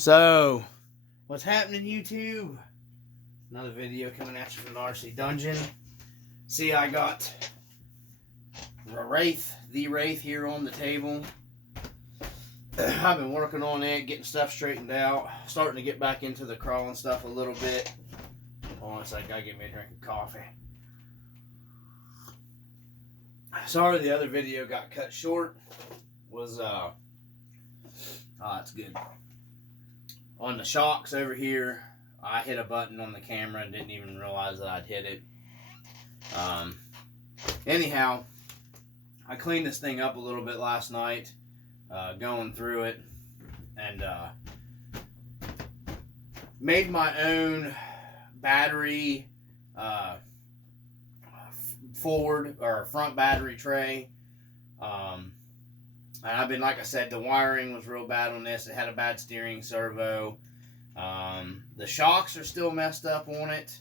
So, what's happening, YouTube? Another video coming at you from the RC Dungeon. See, I got the wraith here on the table. I've been working on it, getting stuff straightened out, starting to get back into the crawling stuff a little bit. Hold on a second, gotta get me a drink of coffee. Sorry the other video got cut short. It's good. On the shocks over here, I hit a button on the camera and didn't even realize that I'd hit it. Anyhow, I cleaned this thing up a little bit last night, going through it, and made my own battery forward or front battery tray. And I've been, like I said, the wiring was real bad on this. It had a bad steering servo. The shocks are still messed up on it.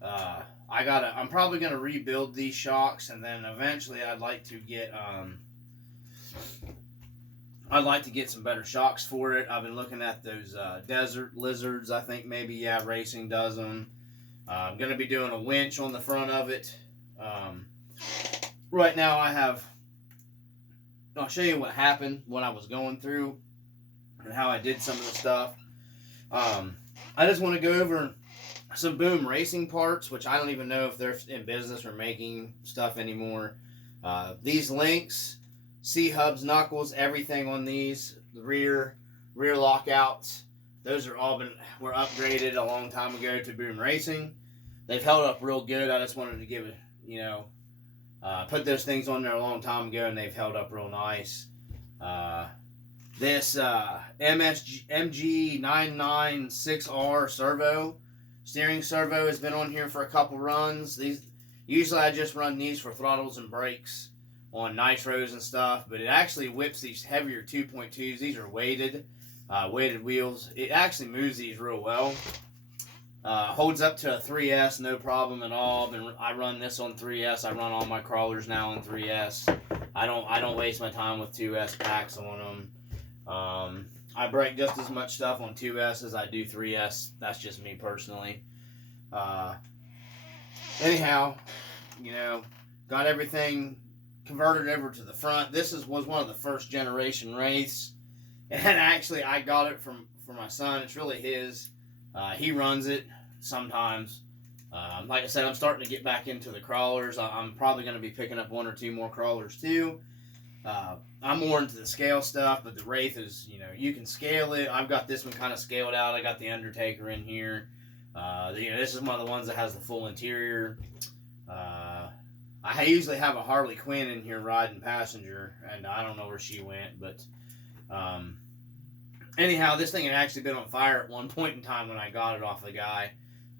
I'm probably gonna rebuild these shocks, and then eventually I'd like to get some better shocks for it. I've been looking at those Desert Lizards. I think maybe Racing does them. I'm gonna be doing a winch on the front of it. Right now I'll show you what happened when I was going through and how I did some of the stuff. I just want to go over some Boom Racing parts, which I don't even know if they're in business or making stuff anymore. These links, C-hubs, knuckles, everything on these, the rear lockouts, those were upgraded a long time ago to Boom Racing. They've held up real good. I just wanted to give it, put those things on there a long time ago, and they've held up real nice. This MG996R steering servo has been on here for a couple runs. Usually I just run these for throttles and brakes on nitros and stuff, but it actually whips these heavier 2.2s. These are weighted wheels. It actually moves these real well. Holds up to a 3S, no problem at all. I run this on 3S. I run all my crawlers now on 3S. I don't waste my time with 2S packs on them. I break just as much stuff on 2S as I do 3S. That's just me personally. Anyhow, got everything converted over to the front. This was one of the first generation wraiths, and actually I got it for my son. It's really his. He runs it sometimes. Like I said, I'm starting to get back into the crawlers. I'm probably going to be picking up 1 or 2 more crawlers too. I'm more into the scale stuff, but the Wraith is, you can scale it. I've got this one kind of scaled out. I got the Undertaker in here. This is one of the ones that has the full interior. I usually have a Harley Quinn in here riding passenger, and I don't know where she went, but anyhow, this thing had actually been on fire at one point in time when I got it off the guy,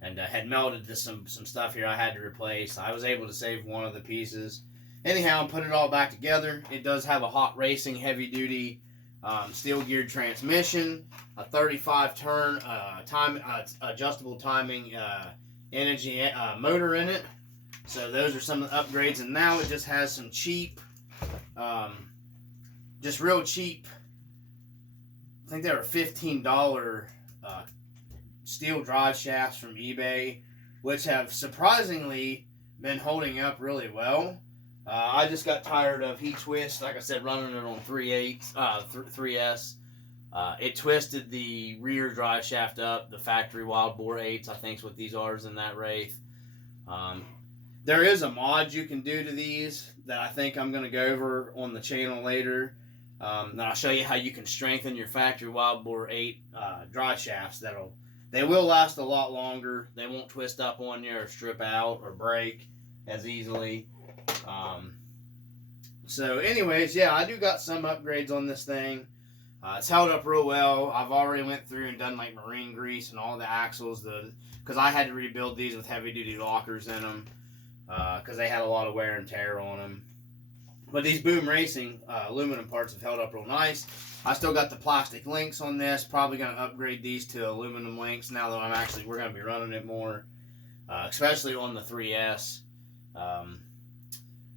and had melted to some stuff here I had to replace. I was able to save one of the pieces. Anyhow, put it all back together. It does have a Hot Racing heavy-duty steel-geared transmission, a 35-turn adjustable timing energy motor in it. So those are some of the upgrades, and now it just has some cheap, just real cheap, I think they were $15 steel drive shafts from eBay, which have surprisingly been holding up really well. I just got tired of heat twist. Like I said, running it on 3S. It twisted the rear drive shaft up. The factory wild bore 8s, I think is what these are in that Wraith. There is a mod you can do to these that I think I'm going to go over on the channel later. And I'll show you how you can strengthen your factory wild bore 8 drive shafts. They will last a lot longer. They won't twist up on you or strip out or break as easily. So anyways, yeah, I do got some upgrades on this thing. It's held up real well. I've already went through and done like marine grease and all the axles, because I had to rebuild these with heavy duty lockers in them, because they had a lot of wear and tear on them. But these Boom Racing aluminum parts have held up real nice. I still got the plastic links on this. Probably going to upgrade these to aluminum links now that we're going to be running it more, especially on the 3S.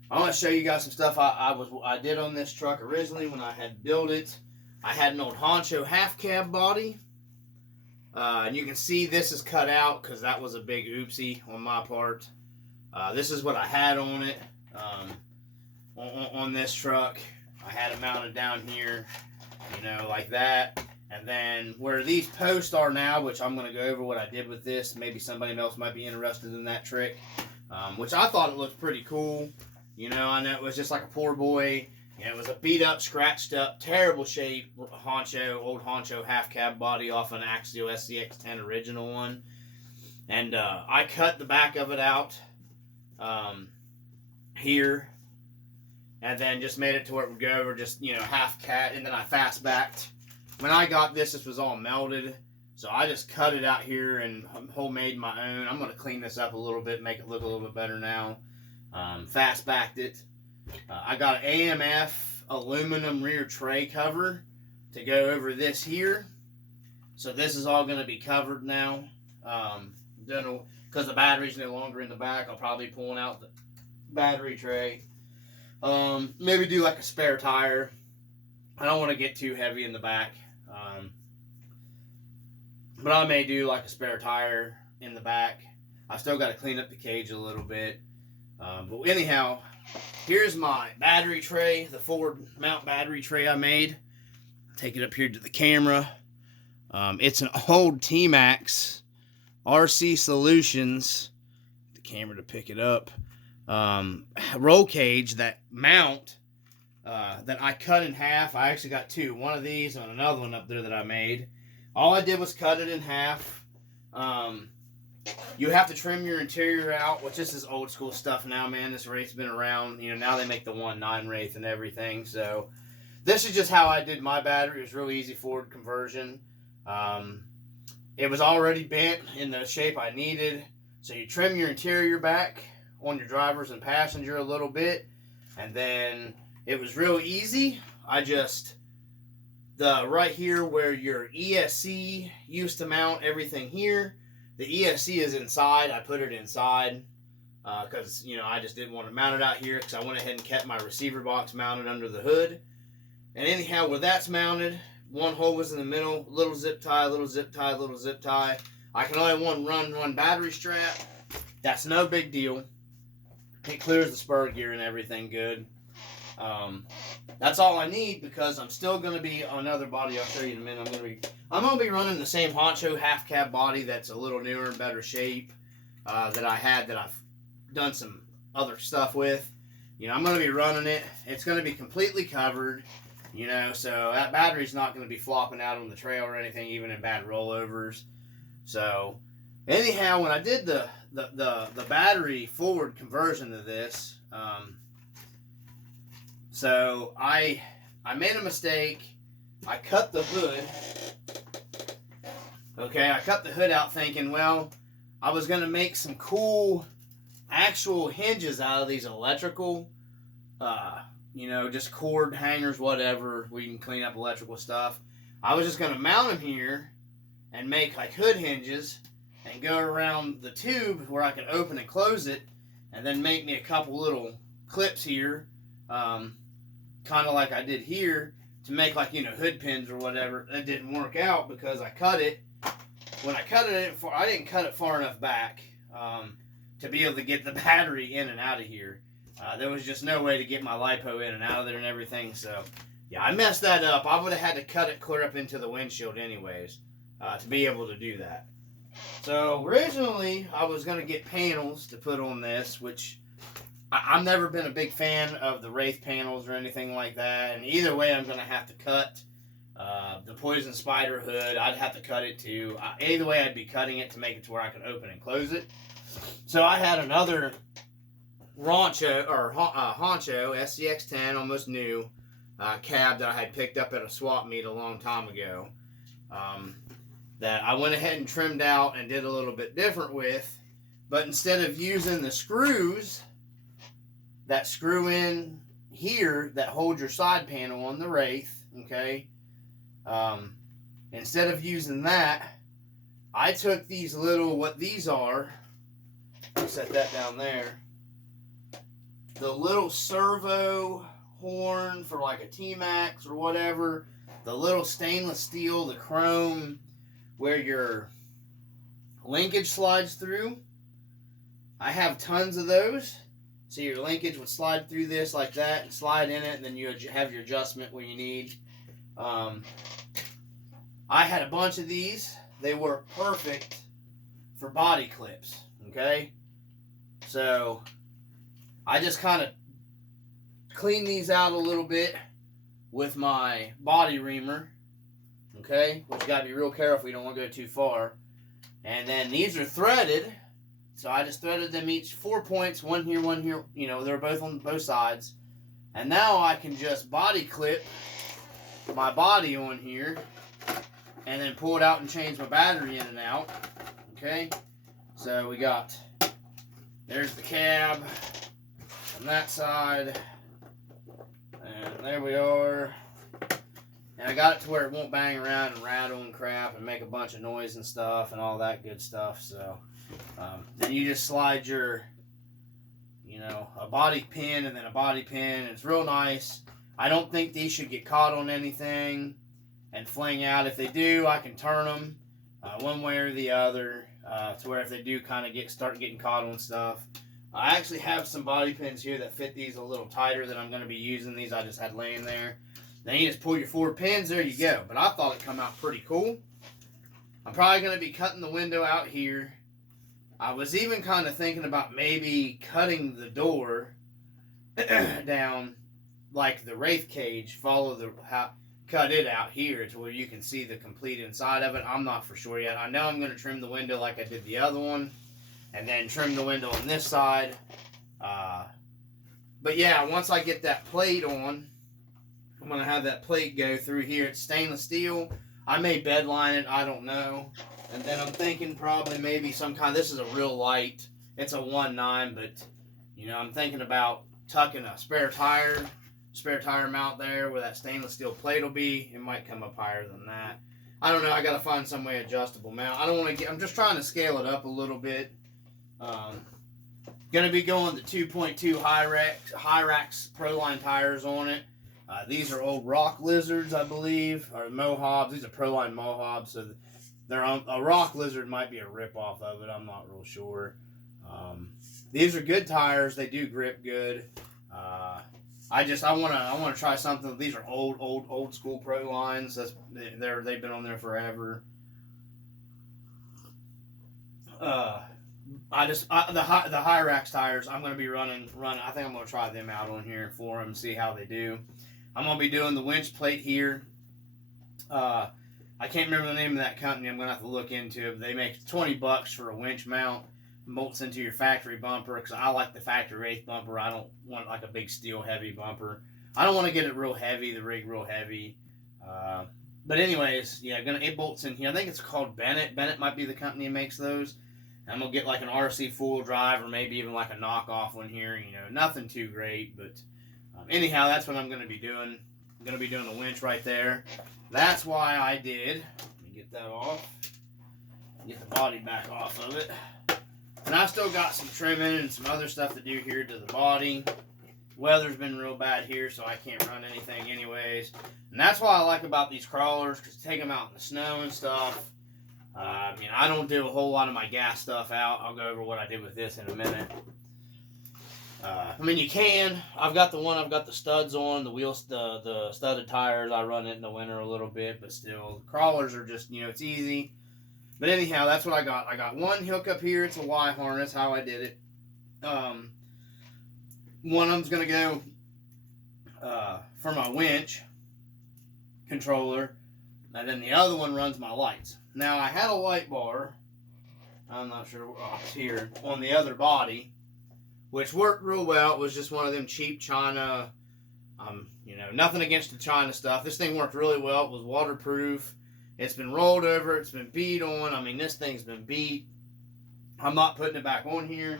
I want to show you guys some stuff I did on this truck originally when I had built it. I had an old Honcho half cab body. And you can see this is cut out because that was a big oopsie on my part. This is what I had on it, on this truck. I had it mounted down here, you know, like that. And then where these posts are now, which I'm going to go over what I did with this. Maybe somebody else might be interested in that trick, which I thought it looked pretty cool. You know, I know it was just like a poor boy. You know, it was a beat up, scratched up, terrible shape old honcho half cab body off an Axial SCX10 original one. And I cut the back of it out here, and then just made it to where it would go over just, you know, half cat, and then I fast backed. When I got this was all melted, so I just cut it out here and homemade my own. I'm going to clean this up a little bit, make it look a little bit better now. Fast backed it. I got an AMF aluminum rear tray cover to go over this here. So this is all going to be covered now. Because the battery's no longer in the back, I'll probably be pulling out the battery tray. Maybe do like a spare tire. I don't want to get too heavy in the back. But I may do like a spare tire in the back. I still got to clean up the cage a little bit. But anyhow, here's my battery tray, the forward mount battery tray I made. Take it up here to the camera. It's an old T-Max RC Solutions. The camera to pick it up. Roll cage, that mount that I cut in half. I actually got two. One of these and another one up there that I made. All I did was cut it in half. You have to trim your interior out, which this is old school stuff now, man. This wraith's been around. You know, now they make the 1.9 wraith and everything. So this is just how I did my battery. It was really easy forward conversion. It was already bent in the shape I needed. So you trim your interior back on your drivers and passenger a little bit. And then it was real easy. I just, right here where your ESC used to mount everything here, the ESC is inside. I put it inside because, you know, I just didn't want to mount it out here because I went ahead and kept my receiver box mounted under the hood. And anyhow, where that's mounted, one hole was in the middle, little zip tie, little zip tie, little zip tie. I can only run one battery strap. That's no big deal. It clears the spur gear and everything good. That's all I need because I'm still going to be on another body. I'll show you in a minute. I'm going to be running the same honcho half cab body that's a little newer and better shape that I've done some other stuff with. You know, I'm going to be running it. It's going to be completely covered. You know, so that battery's not going to be flopping out on the trail or anything, even in bad rollovers. So, anyhow, when I did the battery forward conversion of this, so I made a mistake. I cut the hood. Okay, I cut the hood out thinking, well, I was going to make some cool actual hinges out of these electrical, you know, just cord hangers, whatever. We can clean up electrical stuff. I was just going to mount them here and make like hood hinges and go around the tube where I could open and close it, and then make me a couple little clips here, kind of like I did here, to make like, you know, hood pins or whatever. That didn't work out because I cut it. When I cut it, I didn't cut it far enough back to be able to get the battery in and out of here. There was just no way to get my LiPo in and out of there and everything. So, yeah, I messed that up. I would have had to cut it clear up into the windshield anyways to be able to do that. So, originally, I was going to get panels to put on this, which I've never been a big fan of the Wraith panels or anything like that. And either way, I'm going to have to cut the Poison Spider hood. I'd have to cut it too. Either way, I'd be cutting it to make it to where I could open and close it. So, I had another honcho SCX10, almost new cab that I had picked up at a swap meet a long time ago, that I went ahead and trimmed out and did a little bit different with. But instead of using the screws that screw in here that hold your side panel on the Wraith, okay, instead of using that, I took these little, what these are, I'll set that down there, the little servo horn for like a T-Max or whatever, the little stainless steel, the chrome where your linkage slides through. I have tons of those. So your linkage would slide through this like that and slide in it, and then you have your adjustment when you need. I had a bunch of these. They work perfect for body clips, okay? So I just kind of clean these out a little bit with my body reamer, okay? Which you got to be real careful. You don't want to go too far. And then these are threaded. So I just threaded them each 4 points, one here, one here. You know, they're both on both sides. And now I can just body clip my body on here and then pull it out and change my battery in and out. Okay? So we got, there's the cab on that side. And there we are. And I got it to where it won't bang around and rattle and crap and make a bunch of noise and stuff and all that good stuff. So then you just slide your, you know, a body pin and then a body pin. It's real nice. I don't think these should get caught on anything and fling out. If they do, I can turn them one way or the other to where if they do kind of start getting caught on stuff. I actually have some body pins here that fit these a little tighter than I'm going to be using these. I just had laying there. Then you just pull your 4 pins, there you go. But I thought it come out pretty cool. I'm probably going to be cutting the window out here. I was even kind of thinking about maybe cutting the door down like the wraith cage, cut it out here to where you can see the complete inside of it. I'm not for sure yet. I know I'm going to trim the window like I did the other one and then trim the window on this side. But yeah, once I get that plate on, I'm going to have that plate go through here. It's stainless steel. I may bedline it. I don't know. And then I'm thinking probably maybe some kind. This is a real light. It's a 1.9, but you know, I'm thinking about tucking a spare tire mount there where that stainless steel plate will be. It might come up higher than that. I don't know. I got to find some way adjustable mount. I don't want to get. I'm just trying to scale it up a little bit. Going to be going the 2.2 Hyrax Proline tires on it. These are old Rock Lizards, I believe, or Mohobs. These are Proline Mohobs, so they're on, a Rock Lizard might be a rip-off of it. I'm not real sure. These are good tires. They do grip good. I want to try something. These are old school Prolines. They've been on there forever. The Hyrax tires, I'm going to be running. I think I'm going to try them out on here for them, see how they do. I'm going to be doing the winch plate here. I can't remember the name of that company. I'm going to have to look into it. They make $20 for a winch mount. Bolts into your factory bumper, because I like the factory wraith bumper. I don't want like a big steel heavy bumper. I don't want to get it real heavy, the rig real heavy. But anyways, yeah, it bolts in here. I think it's called Bennett. Bennett might be the company that makes those. I'm going to get like an RC full drive or maybe even like a knockoff one here. You know, nothing too great, but anyhow, that's what I'm going to be doing. I'm going to be doing the winch right there. That's why I did. Let me get that off. Get the body back off of it. And I still got some trimming and some other stuff to do here to the body. Weather's been real bad here, so I can't run anything anyways. And that's what I like about these crawlers, because take them out in the snow and stuff. I mean, I don't do a whole lot of my gas stuff out. I'll go over what I did with this in a minute. I mean, you can. I've got the studs on, the studded tires. I run it in the winter a little bit, but still, the crawlers are just, you know, it's easy. But anyhow, that's what I got. I got one hook up here. It's a Y harness, how I did it. One of them's going to go for my winch controller. And then the other one runs my lights. Now, I had a light bar. I'm not sure. It's here on the other body, which worked real well. It was just one of them cheap China, you know, nothing against the China stuff. This thing worked really well. It was waterproof. It's been rolled over. It's been beat on. I mean, this thing's been beat. I'm not putting it back on here.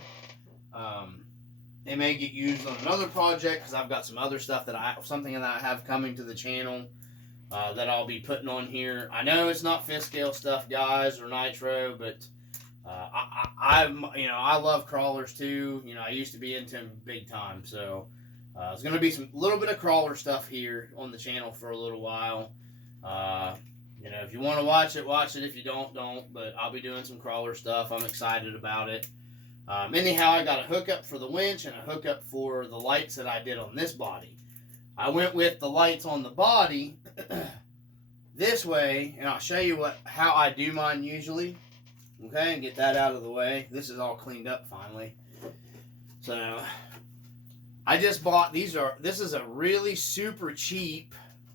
It may get used on another project because I've got some other stuff something that I have coming to the channel that I'll be putting on here. I know it's not fifth scale stuff, guys, or nitro, but I love crawlers too. You know, I used to be into them big time, so there's going to be little bit of crawler stuff here on the channel for a little while. You know, if you want to watch it, watch it. If you don't, don't. But I'll be doing some crawler stuff. I'm excited about it. Anyhow, I got a hookup for the winch and a hookup for the lights that I did on this body. I went with the lights on the body this way, and I'll show you how I do mine usually. Okay, and get that out of the way. This is all cleaned up finally. So, I just bought, this is a really super cheap,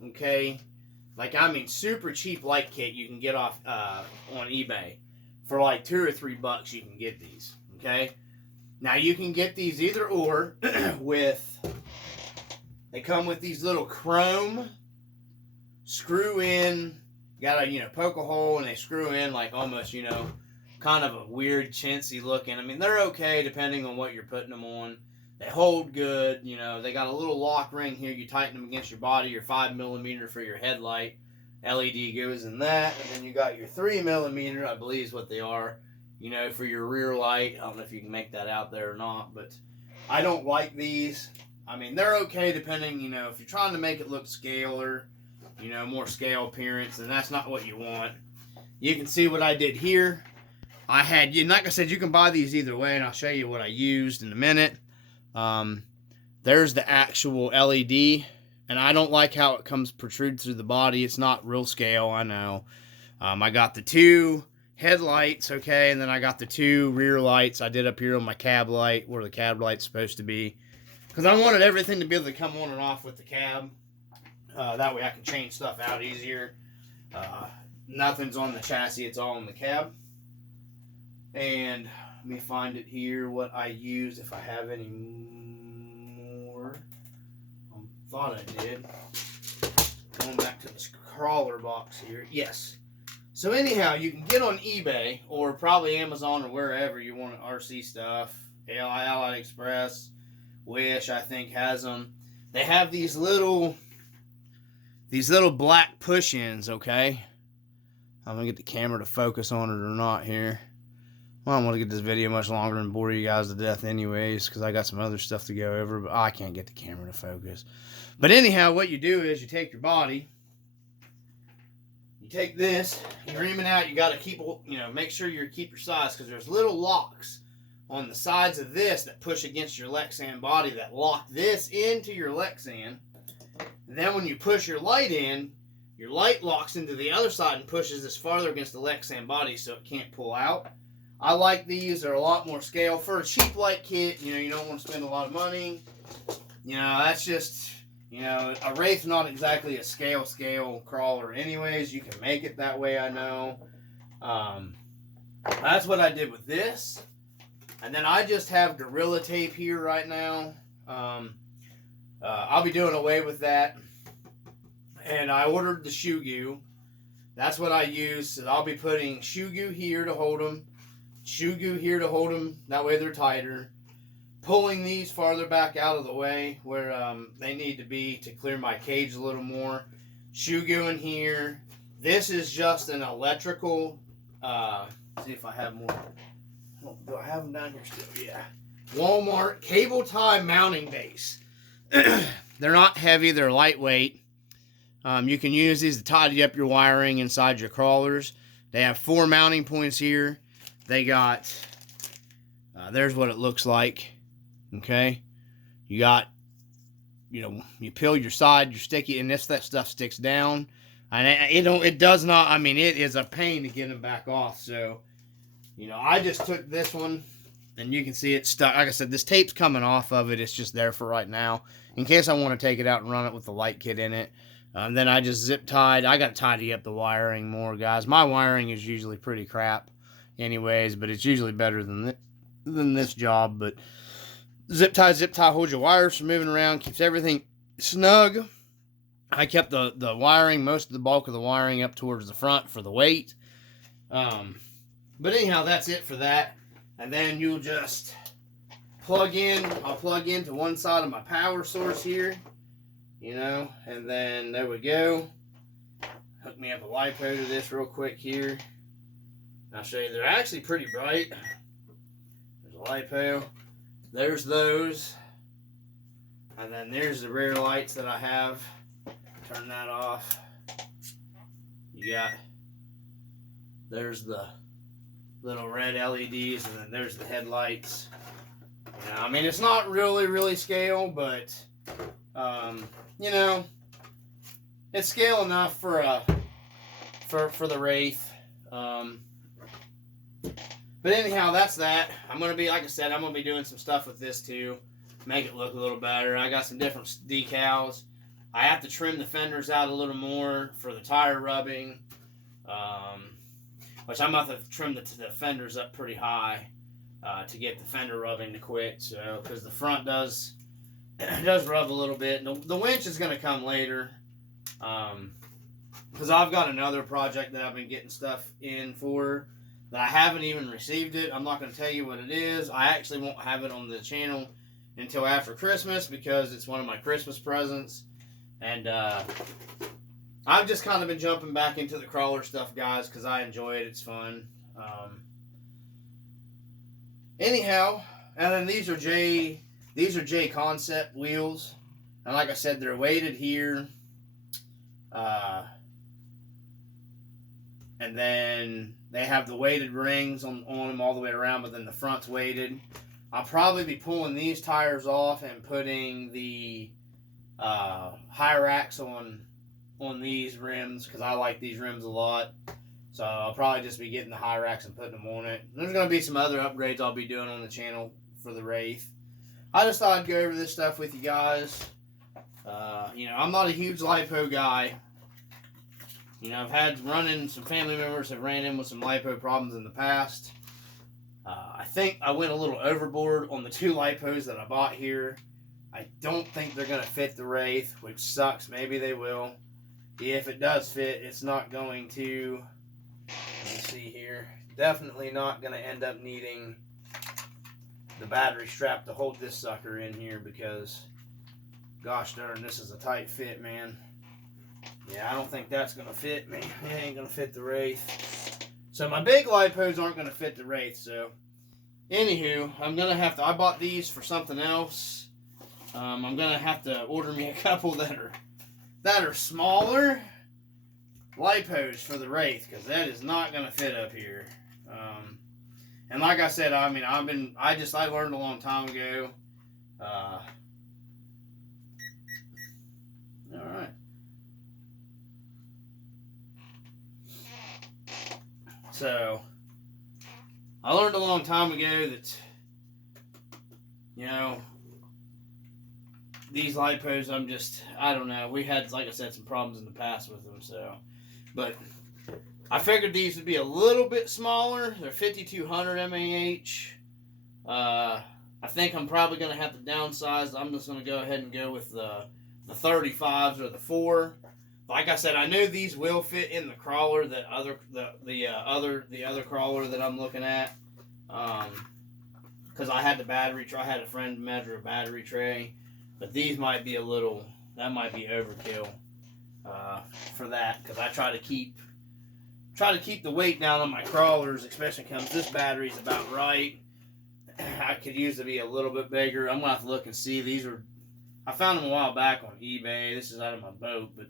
okay, like I mean super cheap light kit you can get off on eBay. For like $2 or $3 you can get these, okay. Now you can get these either or they come with these little chrome screw in, you gotta, poke a hole and they screw in like almost, kind of a weird chintzy looking. I mean, they're okay depending on what you're putting them on. They hold good, they got a little lock ring here. You tighten them against your body, your 5mm for your headlight. LED goes in that, and then you got your 3mm, I believe is what they are, for your rear light. I don't know if you can make that out there or not, but I don't like these. I mean, they're okay depending, if you're trying to make it look scaler, more scale appearance, and that's not what you want. You can see what I did here. I had, like I said, you can buy these either way, and I'll show you what I used in a minute. There's the actual LED, and I don't like how it comes protrude through the body. It's not real scale, I know. I got the 2 headlights, okay, and then I got the 2 rear lights I did up here on my cab light, where the cab light's supposed to be. Because I wanted everything to be able to come on and off with the cab. That way I can change stuff out easier. Nothing's on the chassis, it's all on the cab. And let me find it here, what I used, if I have any more. I thought I did. Going back to this crawler box here. Yes. So anyhow, you can get on eBay, or probably Amazon or wherever you want RC stuff. AliExpress, Wish, I think, has them. They have these little black push-ins, okay? I'm going to get the camera to focus on it or not here. Well, I don't want to get this video much longer and bore you guys to death anyways, because I got some other stuff to go over, but I can't get the camera to focus. But anyhow, what you do is you take your body, you take this, you're reaming out, you got to keep, make sure you keep your size, because there's little locks on the sides of this that push against your Lexan body that lock this into your Lexan. Then when you push your light in, your light locks into the other side and pushes this farther against the Lexan body so it can't pull out. I like these. They're a lot more scale. For a cheap light kit, you don't want to spend a lot of money. That's just, a wraith's not exactly a scale crawler anyways. You can make it that way, I know. That's what I did with this. And then I just have Gorilla Tape here right now. I'll be doing away with that. And I ordered the shoe goo. That's what I use. So I'll be putting shoe goo here to hold them. Shoe goo here to hold them. That way they're tighter. Pulling these farther back out of the way where they need to be to clear my cage a little more. Shoe goo in here. This is just an electrical. See if I have more. Oh, do I have them down here still? Yeah. Walmart cable tie mounting base. They're not heavy. They're lightweight. You can use these to tidy up your wiring inside your crawlers. They have 4 mounting points here. They got, there's what it looks like. Okay. You got, you peel your side, you stick it, and that stuff sticks down. And it does not, I mean, it is a pain to get them back off. So, I just took this one, and you can see it stuck. Like I said, this tape's coming off of it. It's just there for right now, in case I want to take it out and run it with the light kit in it. Then I just zip tied. I got to tidy up the wiring more, guys. My wiring is usually pretty crap anyways, but it's usually better than this job. But zip tie holds your wires from moving around, keeps everything snug. I kept the wiring, most of the bulk of the wiring up towards the front for the weight. But anyhow, that's it for that. And then you'll just plug in. I'll plug into one side of my power source here, and then there we go. Hook me up a LiPo to this real quick here. I'll show you. They're actually pretty bright. There's a LiPo. There's those. And then there's the rear lights that I have. Turn that off. You got, there's the little red LEDs, and then there's the headlights. You know, I mean, it's not really scale, but you know, it's scale enough for the Wraith. But anyhow, that's that. I'm gonna be, like I said, I'm gonna be doing some stuff with this too, make it look a little better. I got some different decals. I have to trim the fenders out a little more for the tire rubbing, which I'm about to trim the fenders up pretty high to get the fender rubbing to quit. So, because the front does rub a little bit. And the winch is gonna come later, because I've got another project that I've been getting stuff in for that I haven't even received it. I'm not going to tell you what it is. I actually won't have it on the channel until after Christmas because it's one of my Christmas presents. And I've just kind of been jumping back into the crawler stuff, guys, because I enjoy it. It's fun. Anyhow, and then these are J Concept wheels. And like I said, they're weighted here. And then they have the weighted rings on them all the way around, but then the front's weighted. I'll probably be pulling these tires off and putting the Hyrax on these rims because I like these rims a lot. So I'll probably just be getting the Hyrax and putting them on it. There's going to be some other upgrades I'll be doing on the channel for the Wraith. I just thought I'd go over this stuff with you guys. You know, I'm not a huge lipo guy. You know, I've had some family members have ran in with some lipo problems in the past. I think I went a little overboard on the 2 lipos that I bought here. I don't think they're going to fit the Wraith, which sucks. Maybe they will. If it does fit, it's not going to. Let me see here. Definitely not going to end up needing the battery strap to hold this sucker in here because, gosh darn, this is a tight fit, man. Yeah, I don't think that's going to fit me. It ain't going to fit the Wraith. So my big lipos aren't going to fit the Wraith. So, anywho, I'm going to have to... I bought these for something else. I'm going to have to order me a couple that are smaller lipos for the Wraith. Because that is not going to fit up here. And like I said, I mean, I learned a long time ago. Alright. So, I learned a long time ago that, you know, these lipos, I don't know. We had, like I said, some problems in the past with them, so. But I figured these would be a little bit smaller. They're 5200 mAh. I think I'm probably going to have to downsize. I'm just going to go ahead and go with the 35s or the 4. Like I said, I know these will fit in the crawler, the other crawler that I'm looking at, because I had the battery. I had a friend measure a battery tray, but these might be that might be overkill for that, because I try to keep the weight down on my crawlers, especially because this battery's about right. I could use to be a little bit bigger. I'm gonna have to look and see. I found them a while back on eBay. This is out of my boat, but.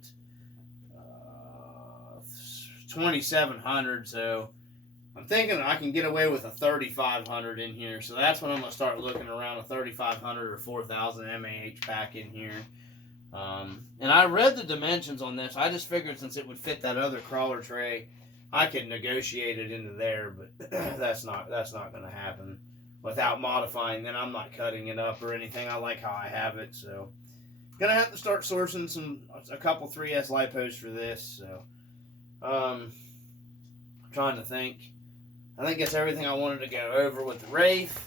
2700, so I'm thinking I can get away with a 3500 in here, so that's when I'm going to start looking around a 3500 or 4000 mAh pack in here. And I read the dimensions on this. I just figured since it would fit that other crawler tray, I could negotiate it into there, but that's not going to happen without modifying. Then I'm not cutting it up or anything. I like how I have it, so gonna have to start sourcing a couple 3S lipos for this. So trying to think. I think that's everything I wanted to go over with the Wraith.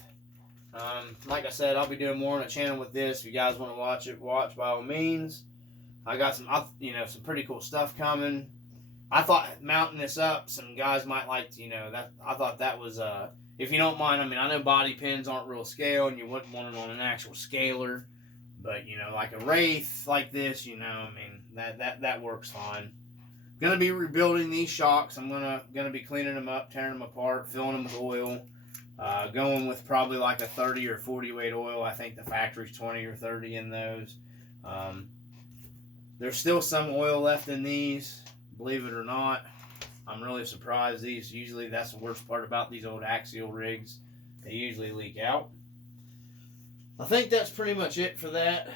Like I said, I'll be doing more on the channel with this. If you guys want to watch it, watch by all means. I got some pretty cool stuff coming. I thought mounting this up, some guys might like to, I thought that was, if you don't mind, I know body pins aren't real scale and you wouldn't want it on an actual scaler, but, like a Wraith like this, that works fine. Gonna be rebuilding these shocks. I'm gonna be cleaning them up, tearing them apart, filling them with oil. Going with probably like a 30 or 40 weight oil. I think the factory's 20 or 30 in those. There's still some oil left in these, believe it or not. I'm really surprised. These usually, that's the worst part about these old Axial rigs. They usually leak out. I think that's pretty much it for that.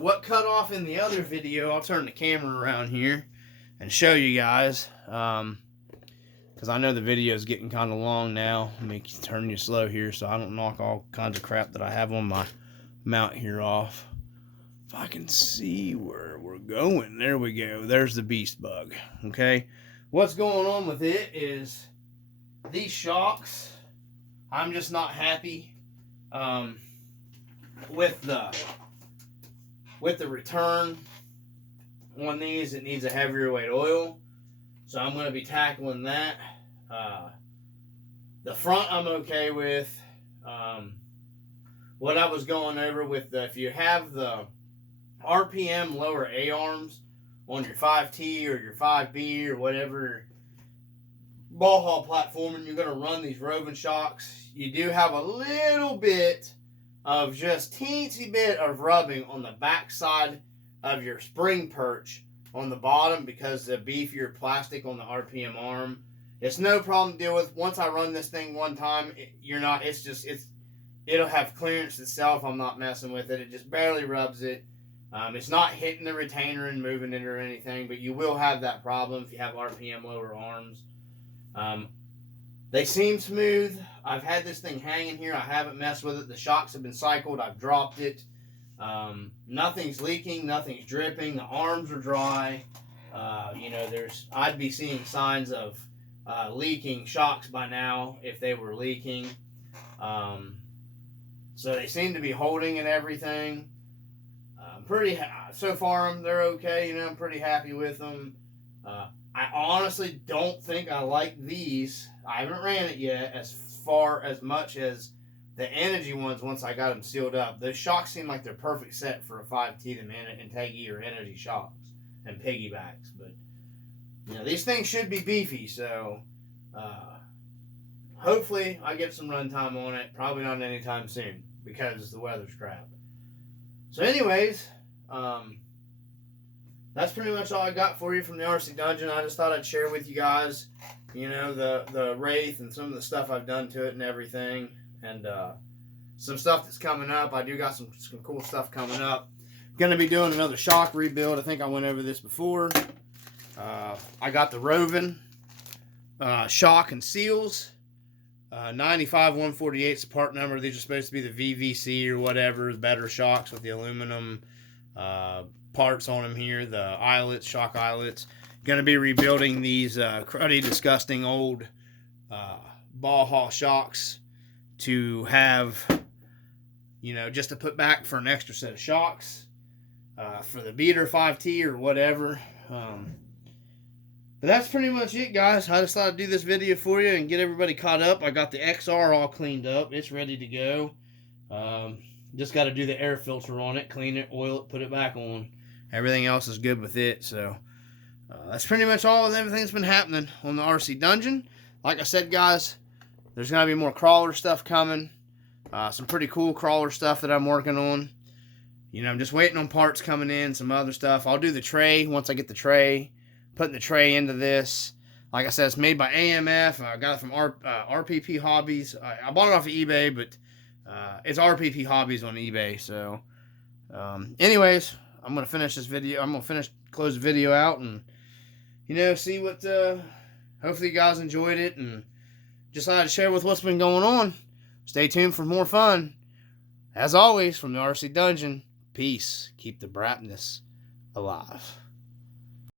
What cut off in the other video, I'll turn the camera around here and show you guys. Because I know the video is getting kind of long now. Let me turn you slow here so I don't knock all kinds of crap that I have on my mount here off. If I can see where we're going. There we go. There's the beast bug. Okay. What's going on with it is these shocks, I'm just not happy with the return on these. It needs a heavier weight oil. So I'm going to be tackling that. The front I'm okay with. What I was going over with, if you have the RPM lower A-arms on your 5T or your 5B or whatever ball haul platform, and you're going to run these roving shocks, you do have a little bit of just teensy bit of rubbing on the back side of your spring perch on the bottom, because the beefier plastic on the RPM arm, it's no problem to deal with. Once I run this thing one time, it'll have clearance itself. I'm not messing with it. It just barely rubs it. It's not hitting the retainer and moving it or anything, but you will have that problem if you have RPM lower arms. They seem smooth. I've had this thing hanging here. I haven't messed with it. The shocks have been cycled. I've dropped it. Nothing's leaking, nothing's dripping, the arms are dry. I'd be seeing signs of leaking shocks by now if they were leaking. So they seem to be holding and everything. So far they're okay. I'm pretty happy with them. I honestly don't think I like these. I haven't ran it yet as much as the energy ones once I got them sealed up. Those shocks seem like they're perfect set for a 5T, the Integi or energy shocks and piggybacks. But these things should be beefy, so hopefully I get some run time on it. Probably not anytime soon because the weather's crap. So anyways, that's pretty much all I got for you from the RC Dungeon. I just thought I'd share with you guys, the wraith and some of the stuff I've done to it and everything. And some stuff that's coming up. I do got some cool stuff coming up. Going to be doing another shock rebuild. I think I went over this before. I got the roving shock and seals. 95-148 is the part number. These are supposed to be the VVC or whatever, better shocks with the aluminum parts on them here. The eyelets, shock eyelets. Going to be rebuilding these cruddy, disgusting old ball haul shocks to have, just to put back for an extra set of shocks for the beater 5T or whatever. But that's pretty much it, guys. I just thought I'd do this video for you and get everybody caught up. I got the XR all cleaned up. It's ready to go. Just got to do the air filter on it, clean it, oil it, put it back on. Everything else is good with it. So that's pretty much all of everything that's been happening on the RC Dungeon. Like I said, guys, there's going to be more crawler stuff coming. Some pretty cool crawler stuff that I'm working on. I'm just waiting on parts coming in, some other stuff. I'll do the tray once I get the tray. Putting the tray into this. Like I said, it's made by AMF. I got it from RPP Hobbies. I bought it off of eBay, but it's RPP Hobbies on eBay. So, anyways, I'm going to finish this video. I'm going to close the video out and, see what, hopefully you guys enjoyed it and just thought I'd share with what's been going on. Stay tuned for more fun. As always, from the RC Dungeon, peace. Keep the brightness alive.